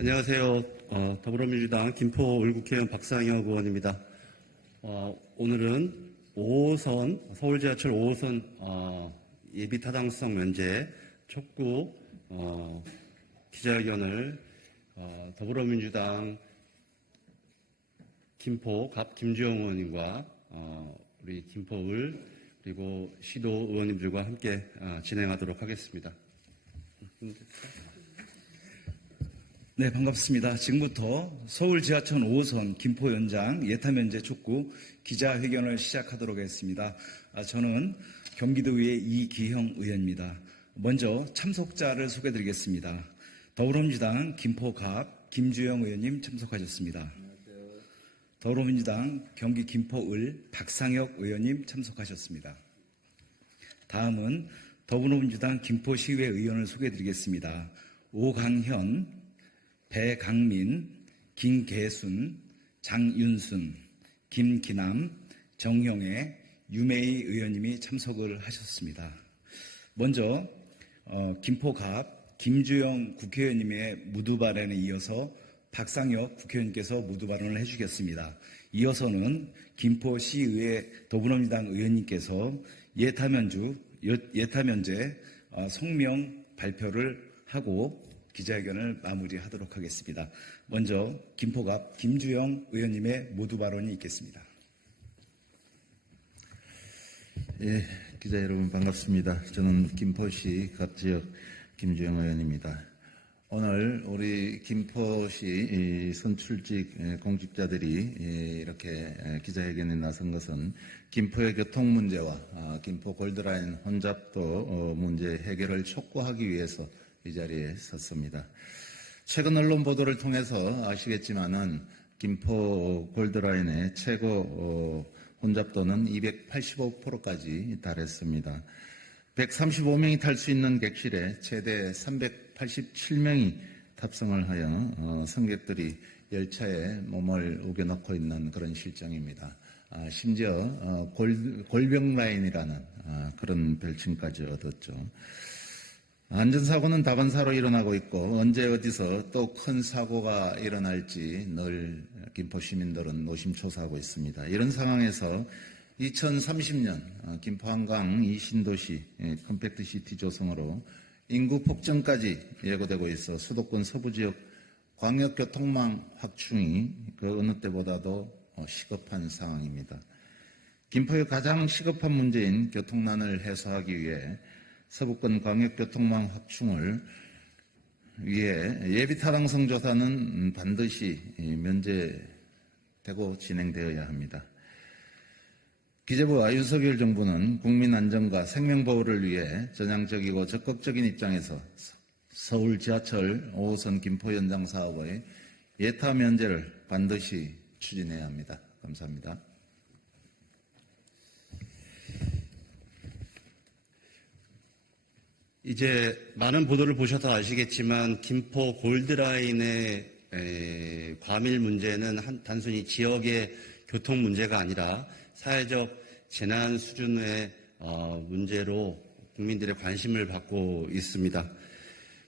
안녕하세요. 더불어민주당 김포 을국회의원 박상혁 의원입니다. 오늘은 5호선, 서울지하철 5호선 예비 타당성 면제 촉구 기자회견을 더불어민주당 김포 갑 김주영 의원님과 우리 김포을 그리고 시도 의원님들과 함께 진행하도록 하겠습니다. 네, 반갑습니다. 지금부터 서울 지하철 5호선 김포 연장 예타 면제 촉구 기자회견을 시작하도록 하겠습니다. 저는 경기도의회 이기형 의원입니다. 먼저 참석자를 소개드리겠습니다. 더불어민주당 김포 갑 김주영 의원님 참석하셨습니다. 안녕하세요. 더불어민주당 경기 김포을 박상혁 의원님 참석하셨습니다. 다음은 더불어민주당 김포시의회 의원을 소개드리겠습니다. 오강현, 배강민, 김계순, 장윤순, 김기남, 정형애, 유메이 의원님이 참석을 하셨습니다. 먼저 김포갑 김주영 국회의원님의 무두 발언에 이어서 박상혁 국회의원께서 무두 발언을 해주겠습니다. 이어서는 김포시의회 더불어민주당 의원님께서 예타 면제 성명 발표를 하고 기자회견을 마무리하도록 하겠습니다. 먼저 김포갑 김주영 의원님의 모두 발언이 있겠습니다. 예, 기자 여러분 반갑습니다. 저는 김포시 갑지역 김주영 의원입니다. 오늘 우리 김포시 선출직 공직자들이 이렇게 기자회견에 나선 것은 김포의 교통 문제와 김포 골드라인 혼잡도 문제 해결을 촉구하기 위해서 이 자리에 섰습니다. 최근 언론 보도를 통해서 아시겠지만은 김포 골드라인의 최고 혼잡도는 285%까지 달했습니다. 135명이 탈 수 있는 객실에 최대 387명이 탑승을 하여 승객들이 열차에 몸을 우겨넣고 있는 그런 실정입니다. 심지어 골병라인이라는 그런 별칭까지 얻었죠. 안전사고는 다반사로 일어나고 있고 언제 어디서 또 큰 사고가 일어날지 늘 김포 시민들은 노심초사하고 있습니다. 이런 상황에서 2030년 김포 한강 이신도시 컴팩트시티 조성으로 인구 폭증까지 예고되고 있어 수도권 서부지역 광역교통망 확충이 그 어느 때보다도 시급한 상황입니다. 김포의 가장 시급한 문제인 교통난을 해소하기 위해 서부권 광역교통망 확충을 위해 예비타당성 조사는 반드시 면제되고 진행되어야 합니다. 기재부와 윤석열 정부는 국민 안전과 생명보호를 위해 전향적이고 적극적인 입장에서 서울 지하철 5호선 김포 연장 사업의 예타 면제를 반드시 추진해야 합니다. 감사합니다. 이제 많은 보도를 보셔서 아시겠지만 김포 골드라인의 과밀 문제는 단순히 지역의 교통 문제가 아니라 사회적 재난 수준의 문제로 국민들의 관심을 받고 있습니다.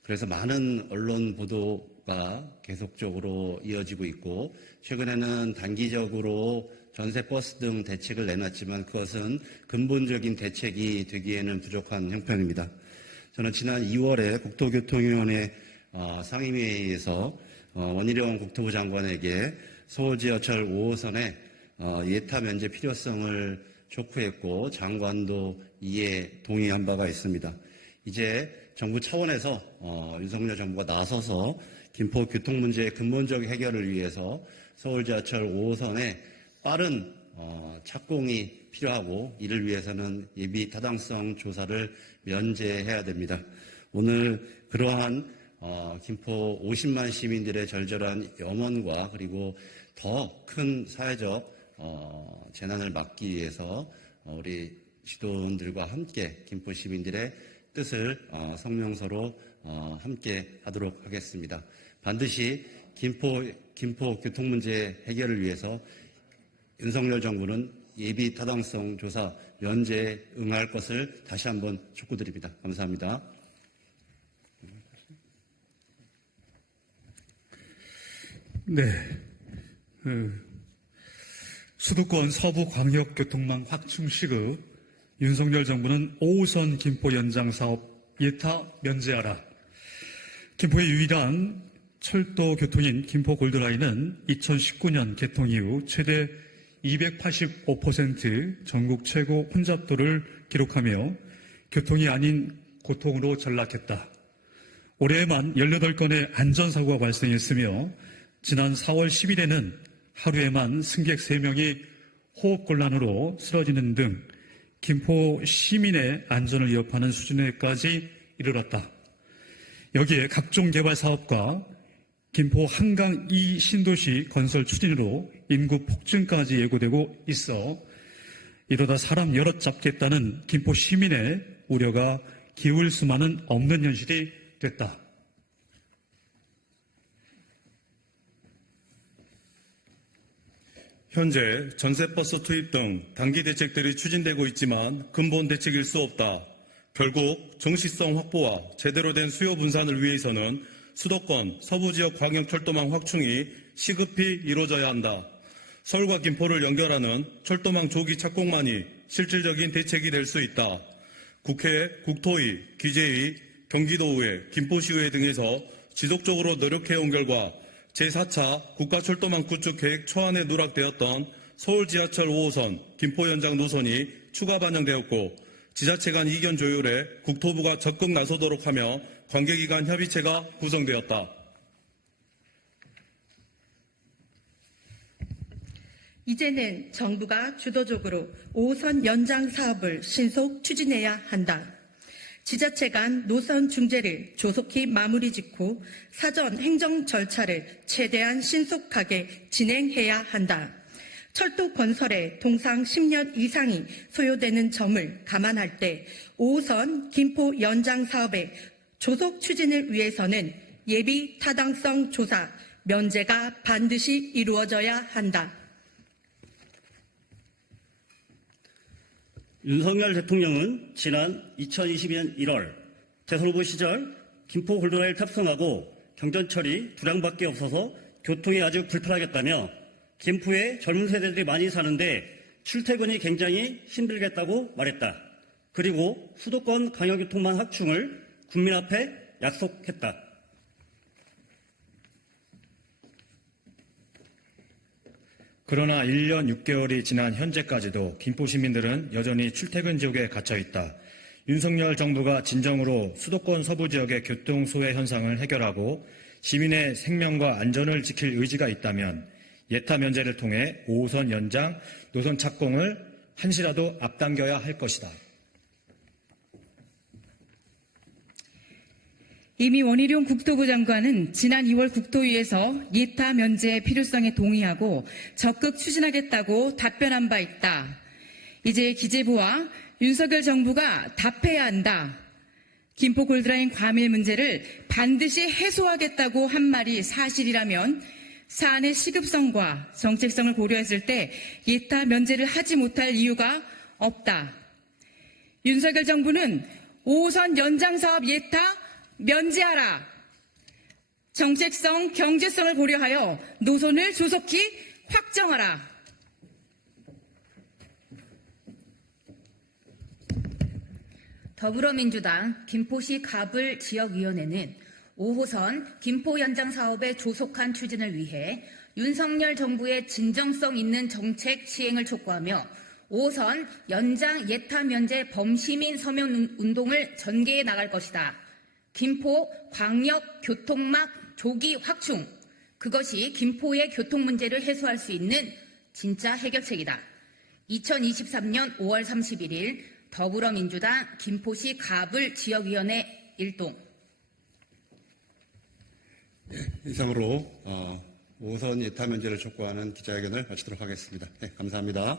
그래서 많은 언론 보도가 계속적으로 이어지고 있고 최근에는 단기적으로 전세버스 등 대책을 내놨지만 그것은 근본적인 대책이 되기에는 부족한 형편입니다. 저는 지난 2월에 국토교통위원회 상임회의에서 원희룡 국토부 장관에게 서울지하철 5호선의 예타 면제 필요성을 촉구했고 장관도 이에 동의한 바가 있습니다. 이제 정부 차원에서 윤석열 정부가 나서서 김포 교통 문제의 근본적 해결을 위해서 서울지하철 5호선의 빠른 착공이 필요하고 이를 위해서는 예비 타당성 조사를 면제해야 됩니다. 오늘 그러한 김포 50만 시민들의 절절한 염원과 그리고 더 큰 사회적 재난을 막기 위해서 우리 시도원들과 함께 김포 시민들의 뜻을 성명서로 함께 하도록 하겠습니다. 반드시 김포 교통 문제 해결을 위해서 윤석열 정부는 예비 타당성 조사 면제에 응할 것을 다시 한번 촉구드립니다. 감사합니다. 네. 수도권 서부광역교통망 확충 시급 윤석열 정부는 5호선 김포 연장 사업 예타 면제하라. 김포의 유일한 철도 교통인 김포 골드라인은 2019년 개통 이후 최대 285% 전국 최고 혼잡도를 기록하며 교통이 아닌 고통으로 전락했다. 올해에만 18건의 안전사고가 발생했으며 지난 4월 10일에는 하루에만 승객 3명이 호흡곤란으로 쓰러지는 등 김포 시민의 안전을 위협하는 수준에까지 이르렀다. 여기에 각종 개발 사업과 김포 한강 2 신도시 건설 추진으로 인구 폭증까지 예고되고 있어 이러다 사람 여럿 잡겠다는 김포 시민의 우려가 기울 수만은 없는 현실이 됐다. 현재 전세버스 투입 등 단기 대책들이 추진되고 있지만 근본 대책일 수 없다. 결국 정시성 확보와 제대로 된 수요 분산을 위해서는 수도권 서부지역 광역철도망 확충이 시급히 이루어져야 한다. 서울과 김포를 연결하는 철도망 조기 착공만이 실질적인 대책이 될 수 있다. 국회, 국토위, 기재위, 경기도의회, 김포시의회 등에서 지속적으로 노력해온 결과 제4차 국가철도망 구축 계획 초안에 누락되었던 서울 지하철 5호선 김포 연장 노선이 추가 반영되었고 지자체 간 이견 조율에 국토부가 적극 나서도록 하며 관계기관 협의체가 구성되었다. 이제는 정부가 주도적으로 5호선 연장 사업을 신속 추진해야 한다. 지자체 간 노선 중재를 조속히 마무리 짓고 사전 행정 절차를 최대한 신속하게 진행해야 한다. 철도 건설에 통상 10년 이상이 소요되는 점을 감안할 때 5호선 김포 연장 사업의 조속 추진을 위해서는 예비 타당성 조사, 면제가 반드시 이루어져야 한다. 윤석열 대통령은 지난 2022년 1월 대선 후보 시절 김포 골드라인을 탑승하고 경전철이 2량밖에 없어서 교통이 아주 불편하겠다며 김포에 젊은 세대들이 많이 사는데 출퇴근이 굉장히 힘들겠다고 말했다. 그리고 수도권 광역교통망 확충을 국민 앞에 약속했다. 그러나 1년 6개월이 지난 현재까지도 김포 시민들은 여전히 출퇴근 지옥에 갇혀 있다. 윤석열 정부가 진정으로 수도권 서부 지역의 교통 소외 현상을 해결하고 시민의 생명과 안전을 지킬 의지가 있다면 예타 면제를 통해 5호선 연장 노선 착공을 한시라도 앞당겨야 할 것이다. 이미 원희룡 국토부 장관은 지난 2월 국토위에서 예타 면제의 필요성에 동의하고 적극 추진하겠다고 답변한 바 있다. 이제 기재부와 윤석열 정부가 답해야 한다. 김포 골드라인 과밀 문제를 반드시 해소하겠다고 한 말이 사실이라면 사안의 시급성과 정책성을 고려했을 때 예타 면제를 하지 못할 이유가 없다. 윤석열 정부는 5호선 연장 사업 예타 면제하라. 정책성, 경제성을 고려하여 노선을 조속히 확정하라. 더불어민주당 김포시 가불 지역위원회는 5호선 김포 연장 사업의 조속한 추진을 위해 윤석열 정부의 진정성 있는 정책 시행을 촉구하며 5호선 연장 예타 면제 범시민 서명 운동을 전개해 나갈 것이다. 김포 광역 교통망 조기 확충, 그것이 김포의 교통 문제를 해소할 수 있는 진짜 해결책이다. 2023년 5월 31일 더불어민주당 김포시 가불 지역위원회 일동. 이상으로 5호선 예타 면제를 촉구하는 기자회견을 마치도록 하겠습니다. 네, 감사합니다.